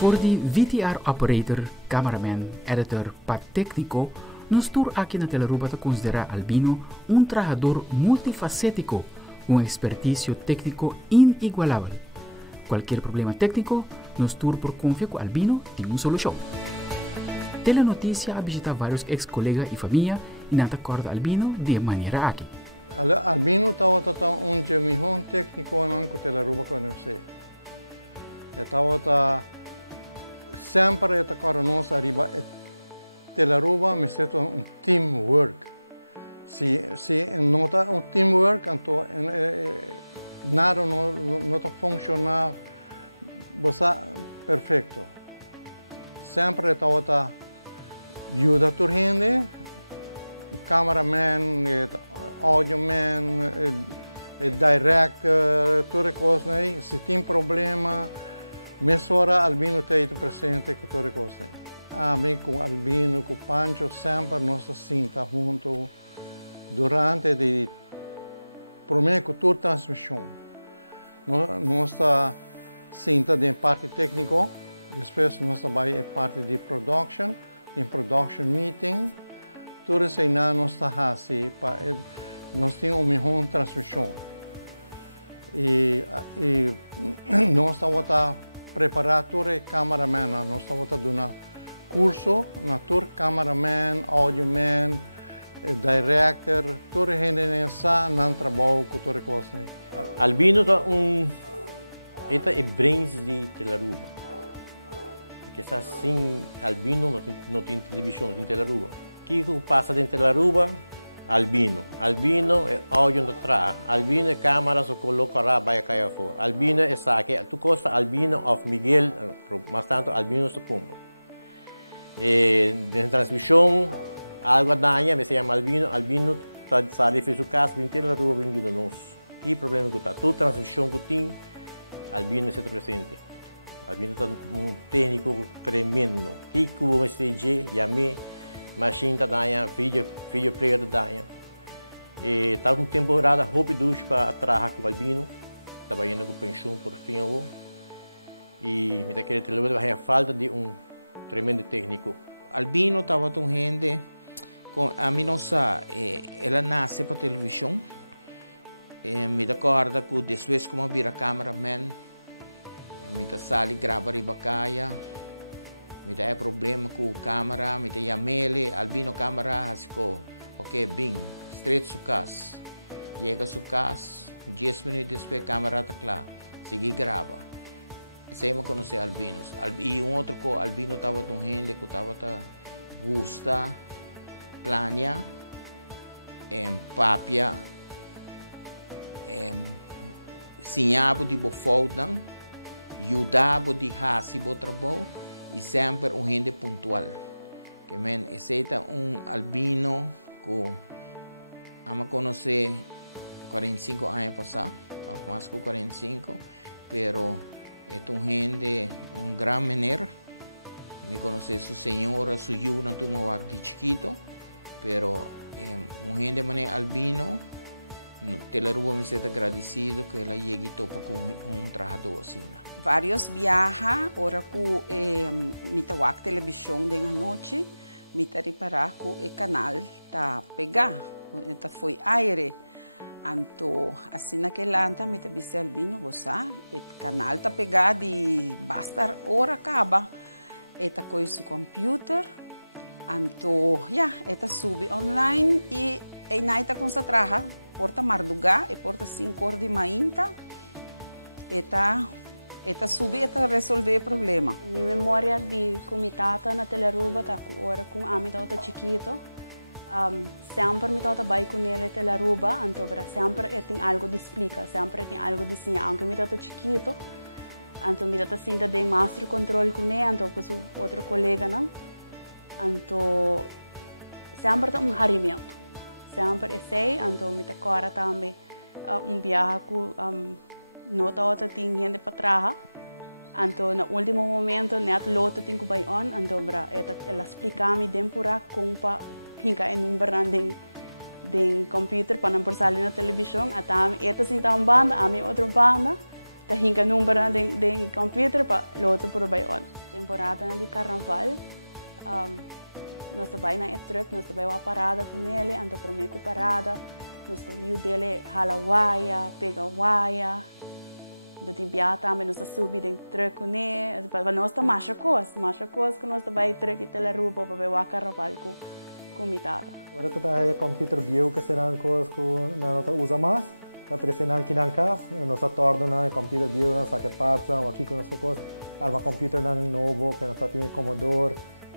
Voor die VTR-operator, cameraman, editor, técnico, nos tour aqui na Teleruba te considera Albino um trabajador multifacético, com expertício técnico inigualável. Qualquer problema técnico, nos tour por confiar com Albino tem uma solução. Telenotícia a visitar vários ex-colegas e família e não acorda Albino de maneira aqui. Albino estava um dos melhores técnicos na Teleruba que eu sei. Estava sempre a nós arriba Teleruba me sente teamwork. Se nota teamwork, então nada não funciona perfeito. Sempre estava ajuda a gente, cameraman, audioman, director, tudo coisa. Se tem problema, mesora Albino está presente com tudo coisa. Com Albino, com Pancho, sempre nós sinta junto durante a primeira cultura transmissão. Nós sinta de parte técnica, depois nós vai parte de production, em production meeting, tudo isso aí nós assim, nós temos uma melhor transmissão. E nós estamos preparando todo o cameraman, nós estamos dando curso na tour cameraman, audioman, director, toda gente nessa não trabalha com toda coisa. Albino é brains de Teleruba. Porque assim, Albino não tem televisão, não tem Teleruba. O que passa dentro de Teleruba? Albino. Albino é áudio de trás. Albino é câmera, só coloca lá, vai cair fora. Albino é saque. Tu costa Albino of Miguel, mas tanto Albino é pumbo. De transmissão, algo danha, me chama Albino sai fez o caso, vem ter a rua vem de nós. Que problema que tá? Toda transmissão que tem, Albino está presente. Albino é um técnico tremendo. Que o MSG, Yami, machine tá danha, vídeo player danha. E tá com temporada roupa dos para trabalhar com Albino, trabalhando com pensão por fim ao. E me daquele telefone vai a falta de tremendo técnico. Albino estava com gente, a mim não sabe, ela nasce para televisão, me recorda que depois como vira cameraman, me da sali grava riba caia, me dá problema com a câmera, me dá yamele, Albino câmera, assim, ok, bem, straight su casa, chega su casa, 10 minutos depois a câmera está clara, segui grava. Sempre conheci albinos. E outro que albino estava com gente que estava gusta, plania, papia, sinhava de bofalta, ajudava de hasi bo trabalho e sempre gente pontual. Que esse é albino que eu conheci 45 anos passados, ou mais que 45, pero é gente, grande maneira. Me conhece sua senhora, sua yuna, tomava de chiquito, pero gente maneira albino, Teleruba me sente agradecido que ela chegue topa com trabalhador assim. Vários viaja, ora que me tawak televisão de noite, me tá reparar que o canal tá pegar, tá foi aire. Anto, assim naquela anta, me te disse Albino, você, o canal está pegado e basta hora acaba. Eta coisa o computer, anto, eta sube online e naita com essa traja, porta marduga e porta 5 horas de manhã, eta sube eta resolver o problema. Minha memória de comitata na Teleruba tá hora com a minha tá chiquito. Sempre me toca vai com ele Teleruba, então sempre tem algo de explicar, sempre tem algo de ensinar, aunque me toca chiquito, então me toca sinta de master control com ele, então com outro colega não, então sempre tem harimento, sempre sei, então me toca agora também viagem com não toca tem gente para trás, Anto na último momento net loto tinko bay on anto bra ela explicami dempura kung pa hinka en number den computer para persali na televisão atami eta sing tam banda ami outro banda ta hinka number na den computer pa loto por bay on temporada na di carnaval nós vai na truck nós vai uma parada com ele anto promeco parada nós viu dele hala waia pega waia do timbiata mas nós subir em truck com ele para nós tá marcha coisa que nós vai truck e teleruba para ver o carnaval com mitada. Agora que tá computer bio que serão coisas que não usa mais tá trazendo aqui na casa nós torna na computer bio nós saca parte aqui com nosso coisa arma computer novo que nós tem Commodore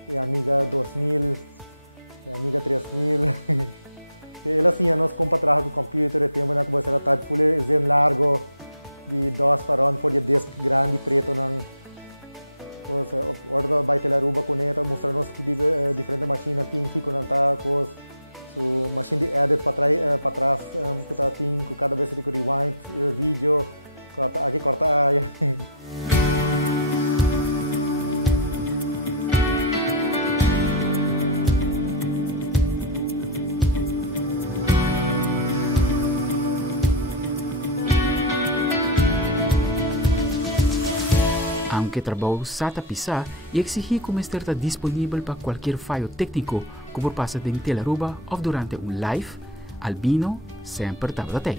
e Amiga 2000 e Amiga 3000 que ele assim nós compra trabalho com computer e temos na coisa tá pule zen largo de 2 para 1 por disc grande preto não coisa orda vai teleruba com ele mostrar nós que diferente máquina tem aqui com tá coisa so machine de edit para trás que tá tem com cada vez que rewind vídeo corta aí que trabalho sata pisar e exigir como estar disponível para qualquer fallo técnico que por passa de teleruba ou durante live, Albino sempre estava até.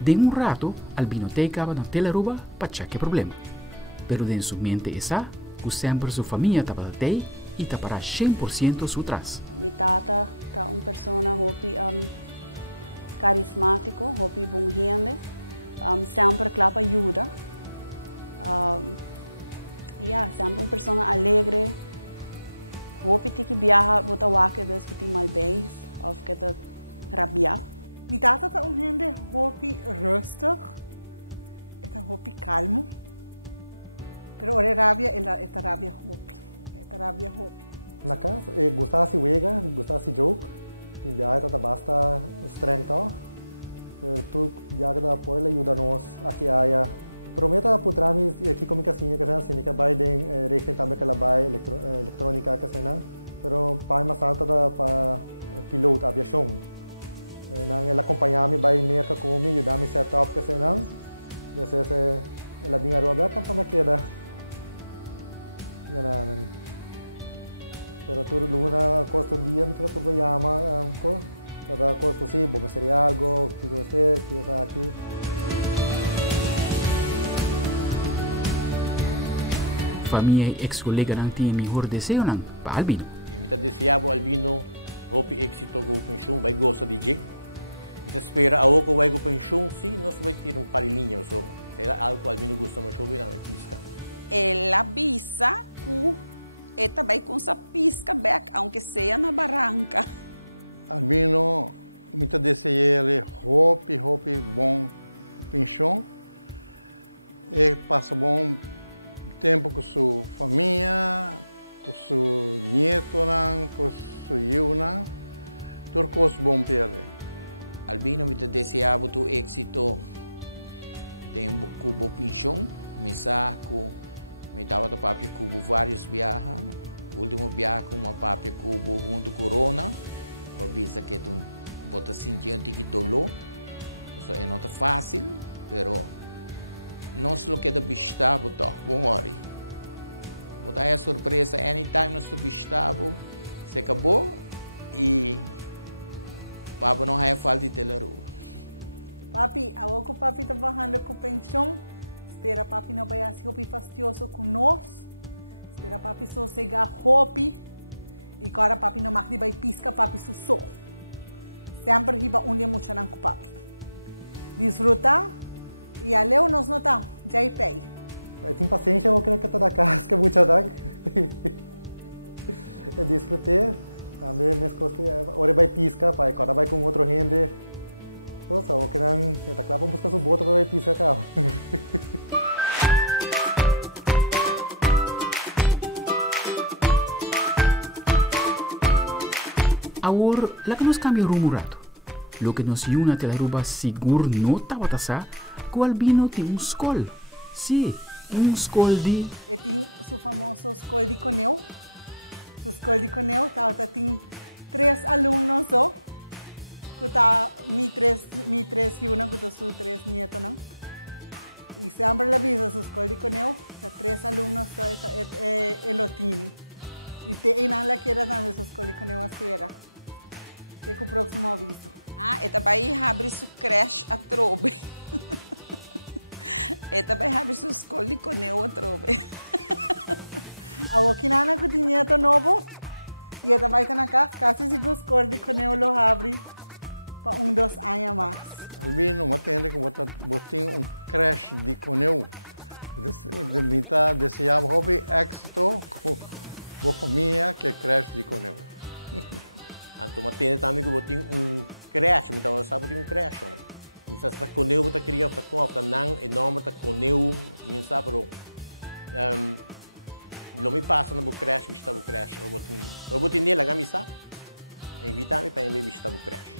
De rato, Albino tecava na teleruba para checar problema. Pero de sua mente essa, que sempre sua família estava até e está para 100% su trás. Mi tata tá persona hopi carismático, hopi bom gente, sempre clapa ajuda. Sempre persona alegre. Hopi que viaja, bota wake des que tem malbeies, of que te rabia. Mi tata tá gente hopi rustig, eta hopi calmo. Pero ora rabia, eta rabia hopi. Na casa, gostava de wega, gostava de joke. Tem viaja tá basta strength tá. Tu viaja da poila ajuda nós aqui aia. Prometa putrami aqui como que assim que assim que vai den rechten também que ela vai eletrônica que assim não, pero pai mas santa da para piloto aviação. Nang ela acompanhar me vai merca comigo ajudar me setup que assim não. Desse ela vinha roba que também queda. Ganang. Pero tu luna costo dia me trouxe por yama ko. Cada coisa possível, mas seria algo que gostei que essa aqui. Família e ex-colega não tinha melhor desejo não para Albino. Eu deseava Albino hope êxito com pensão, vai gostar de jeito. Eu espera a que vai com pensão, sim, nós vai ter parilinha, so era algo que Albino gosta mais jovem na pisca. Ela bisa que esta vai com essa pisca back, aunque seja na barranca. Albino, eu deseja ele hope bom pensão e passa bom tempo com sua família, com seu neto, com seu filho, tudo coisa bom para ele. Albino me deseava tu êxito tem cubo pinchão, me saco, me tava da papi cubo vários viajes, último viaje com uma papi cubo junto com Corona, para visa que tu bota sentindo que dolor, isso é não fácil, pero nós lo que da bistavo to, bom worry. Botar a surpresa anytime nós bistavo, se acabou e papo não vai falta de teleruba. Papi, agora que papi está trabalhando com pensão, espera papi não vai ser hopi fastidioso com nós, espera papi sossegar hopi e agora papi não mais vai pisca papi só. Sempre riba onde muito não com papi. Desfrutar. E a Leo nos nota, já é pei. Tem paciência, eu queria que tá da casca, muito adag. Eu desfrutei, também minhas coisas, ora vai pisca, pai, agora vai com outro rende. Nossa, eu queria, tá claro, vamos buscar o boto para vai pisca, cara. Agora, lá que nós cambiamos rumo rato. Lo que nos una teleruba seguro não estava tasar que o Albino tem escola. Sim, Scoldi. E tem o famoso Scoldi Coneu. O Scoldi Coneu tem 3 alunos só. Que tá mi três filhos, que são 3 netos, não? E sempre la visa su Scoldi Coneu, tá 3 alunos só é lotini. E tem na que era também su Scoldi Coneu a sera. Tem o próximo aviso. E também abre sua creche a trobe. E também abre sua escola de coneu a trobe. A Okinana que tem neto novo. E também está na casa, quase se a escola de coneu lo abre para 2 anos mais. Albino, matende que botem creche de coneu. De mita desejava hobby éxito com a família que é creche de coneu. Então, matende também que botem creche, então sabe botem creche. Misal sa coneu kita queria para com a nang enorme ta coneu, minsa pero lo me passa na creche, vista bu creche, robotin nela gamisa. Invita-me para ir visitar bu creche.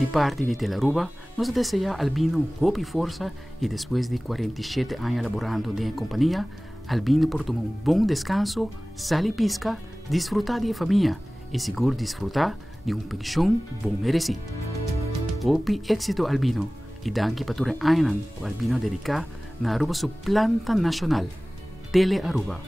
De parte de Telaruba, nos desea Albino hope y fuerza y después de 47 años laborando en compañía, Albino por tomar un buen descanso, sal y pisca, disfrutar de familia y seguro disfrutar de un pensión buen merecido. Hope éxito Albino y danke para tu años que Albino dedica na Aruba su planta nacional, Tele Aruba.